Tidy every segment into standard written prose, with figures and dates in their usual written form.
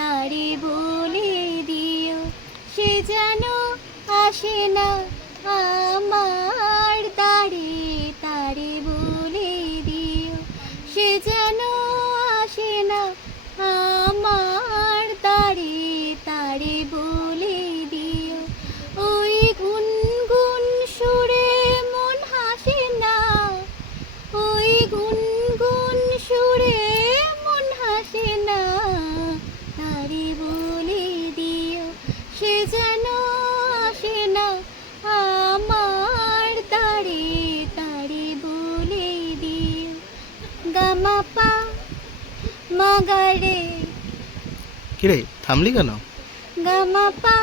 তারে বলে দিও সে যেন আসে না আমার দ্বারে, তারে বলে দিও সে যেন আসে না আমার দ্বারে, তারে বলে দিও। ওই গুনগুন সুরে মন হাসে না, ওই গুনগুন সুরে মন হাসে না, তারে বলে দিও সে যেন আসে না আমার দ্বারে, তারে বলে দিও। গামা পা মাগারে, কিরে থামলি কেন? গামা পা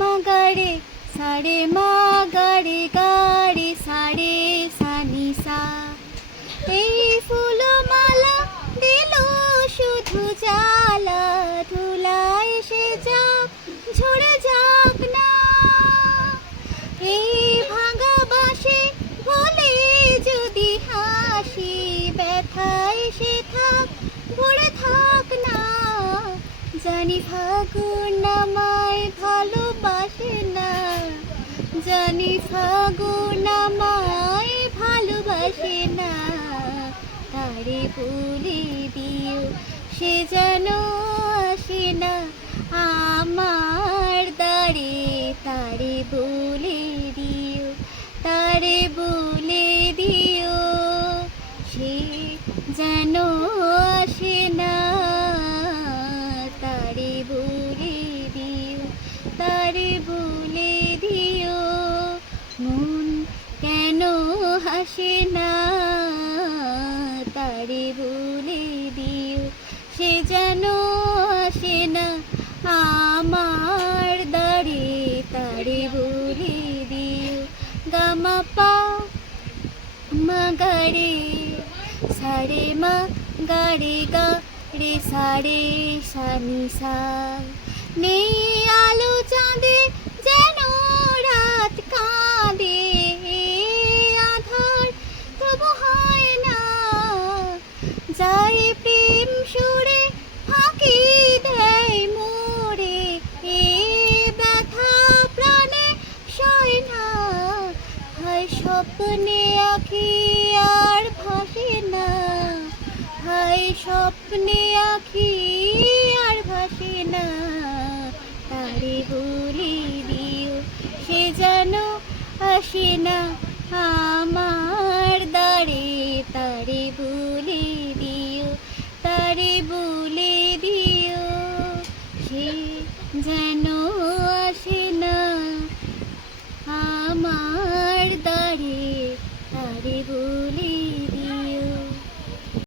মাগারে সারে মাগারে গারে সারে সানি সা। এই ফুলমালা দিল শুধু জ্বালা, ধুলায় সে যাক ঝরে যাক না। এই ভাঙা বাঁশি ভুলে যদি হাসি, ব্যথায় সে থাক ভরে থাক না। জানি ফাগুন আমায় ভালোবাসে না, জানি ফাগুন আমায় ভালোবাসে না, তারে বলে দিও সে যেন আসে না আমার দ্বারে, তারে বলে দিও, তারে বলে দিও সে যেন আসে না, তারে বলে দিও, তারে বলে দিও। মন কেন হাসে না, তারে বলে দিও সে যেন আসে না আমার দ্বারে, তারে বলে দিও। গামা পা মাগারে সারে মা গারে গা রে সারে সানি সা। নেই আলো চাঁদে যেন রাত কাঁদে, আধার তবু হয় না, যায় প্রেম সুরে ফাঁকি দেয় মোরে, এ ব্যথা প্রাণে সয় না। হায় স্বপ্নে আঁখি আর ভাসে না, হায় স্বপ্নে আঁখি আর ভাসে না, তারে বলে দিও সে যেন আসে না আমার দ্বারে, তারে